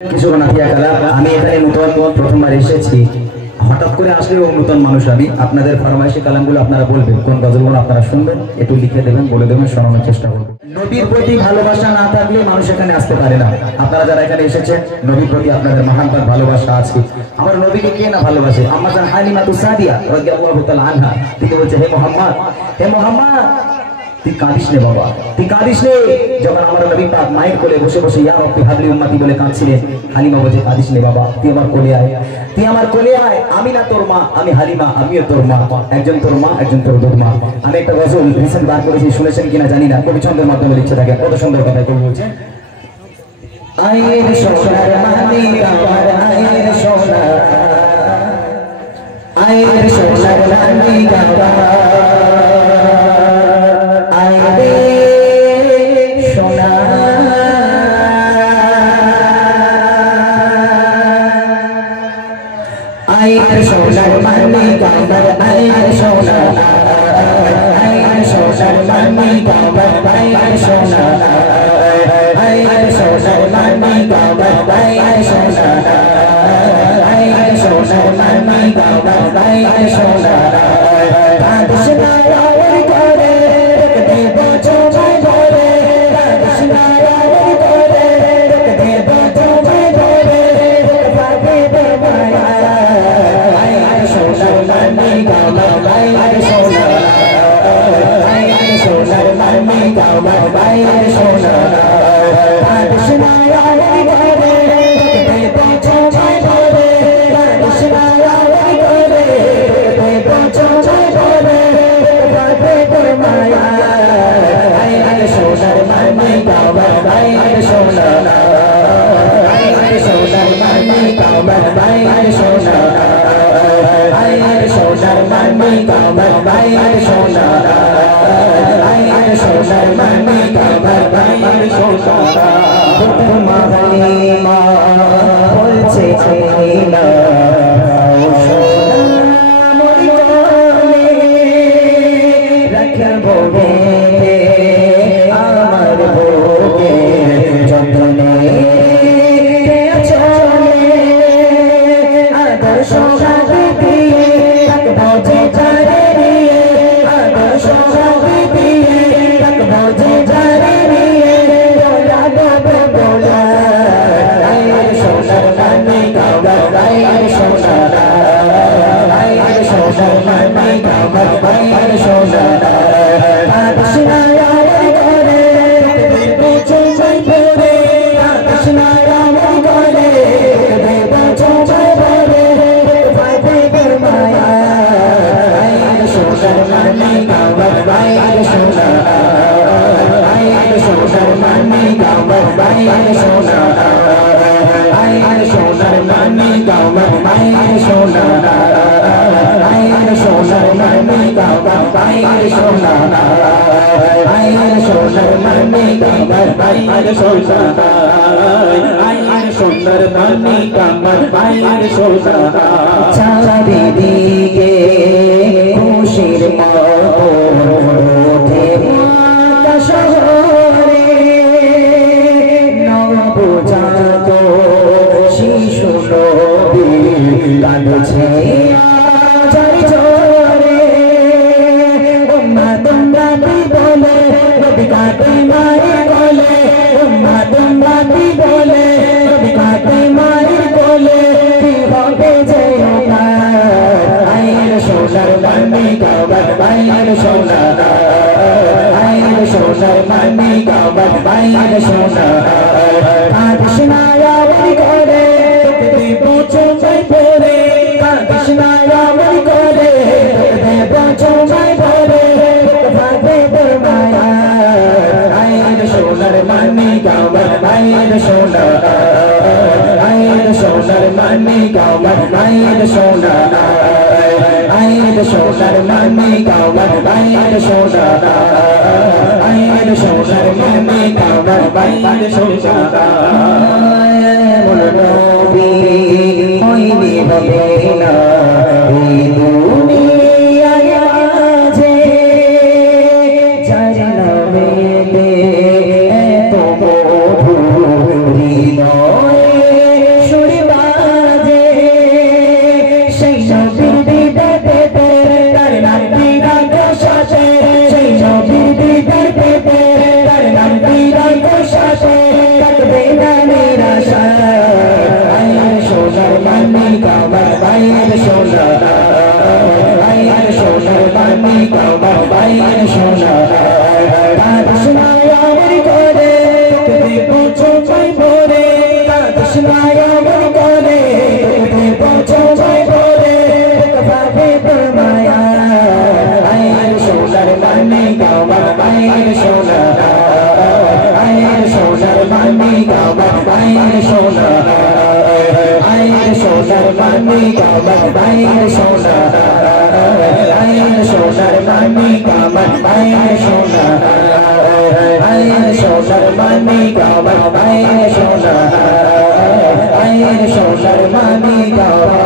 কিছুক্ষণ আতিয়া কালা আমি এখানে নতুন প্রথমবার এসেছি। হঠাৎ করে আসলেও নতুন মানুষ আমি। আপনাদের ফরমাইশি কালামগুলো আপনারা বলবেন, কোন গজলগুলো আপনারা শুনবেন একটু লিখে দেবেন, বলে দেবেন, শোনানোর চেষ্টা করবেন। নবীর প্রতি ভালোবাসা না থাকলে মানুষ এখানে আসতে পারে না। আপনারা যারা এখানে এসেছেন নবীর প্রতি আপনাদের মহানতার ভালোবাসা আছে। আমার নবীকে কে না ভালোবাসে? আম্মা জান হালিমাতু সাদিয়া রাদিয়াল্লাহু তাআলা আনহা তিনি বলছে, হে মোহাম্মদ, হে মোহাম্মদ, তুই কাঁদিস নে বাবা, তুই কাঁদিস নে। যখন আমার নবী পাক মায়ের কোলে বসে বসে ইয়া রব্বি হাবলি উম্মতি বলে কাঁদছিলেন, হালিমা বলছে, কাঁদিস নে বাবা, তুই আমার কোলে আয়, তুই আমার কোলে আয়। আমি না তোর মা, আমি হালিমা, আমিও তোর মা। একজন তোর মা, একজন তোর দুধ মা। আমি একটা গজল রিসেন্ট বার করেছি, শুনেছেন কিনা জানি না, কবি ছন্দের মাধ্যমে লিখছে থাকে। কত সুন্দর কথা কবি বলছে, আয়ের সোনার মানিক আমার, আয়ের সোনা, আয়ের সোনার মানিক আমার, আয়ের সোনার মানিক আমার, আয়ের সোনা, আয়ের সোনার মানিক আমার, আয়ের সোনা, আয়ের সোনার মানিক আমার, আয়ের সোনা, আয়ের সোনার মানিক আমার, আয়ের সোনা। কাঁদিস না আমার করে, দেব তোমায় ধরে, কাঁদিস না আমার করে, দেব তোমায় ধরে, পাবে তোমায়। সোনার মানিক আমার, আয়ের সোনা, আয়ের সোনার মানিক আমার, আয়ের সোনা। কাঁদিস না আমার করে, দেব তোমায় ধরে, কাঁদিস না আমার করে, দেব তোমায় ধরে, পাবে তোমায়। আয়ের সোনার মানিক আমার, আয়ের সোনা, আয়ের সোনার মানিক আমার, আয়ের সোনা, আয়ের সোনার মানিক আমার, আয়ের সোনা, আয়ের সোনার মানিক আমার, আয়ের সোনা। মা হালিমা বলছে না, ও সোনা মোর কোলে রাখবো বেঁধে আমার বুকে যতনে চলে আদর্শ চারিদিকে খুশির মধ্যে শহরে নবজাত শিশু নবী কাঁদছে চারি চরে। উম্মা তোমরা কি বলে, নবী কাঁদে মায়ের কোলে, উম্মা তোমরা কি বলে, নবী কাঁদে মায়ের কোলে, কি হবে যে আয়ের সোনার মানিক আমার, আয়ের সোনা, আয়ের সোনার মানিক আমার, আয়ের সোনা। কাঁদিস না আমার করে, দেব তোমায় ধরে, কাঁদিস না আমার করে, দেব তোমায় ধরে, পাবে তোমায়। আয়ের সোনার মানিক আমার, আয়ের সোনা, আয়ের সোনার মানিক আমার, আয়ের সোনা, আয়ের সোনার মানিক আমার, আয়ের সোনা, আয়ের সোনার মানিক আমার, আয়ের সোনা। এমন নবী হইনি হবে না এই দুনিয়ায় মাঝে, যার নামেতে এত মধু হৃদয়ে কৃষ্ণায় মন করে পছন্দ করে ভাবে মায়া আয়ের সোনার মানে গাওয়া আয়ের সোনা আয়ের সোনার মানে গাওয়া আয়ের সোনা আয়ের সোনার মানে গাওয়া আয়ের সোনা আয়ের সোনার মানে গাওয়া আয়ের সোনা আয়ের সোনার মানে গাওয়া আয়ের সোনা আয়ের সোনার মানে গাওয়া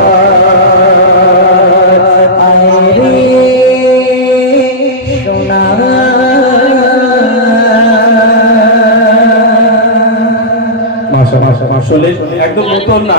আসলে একদম নতুন না।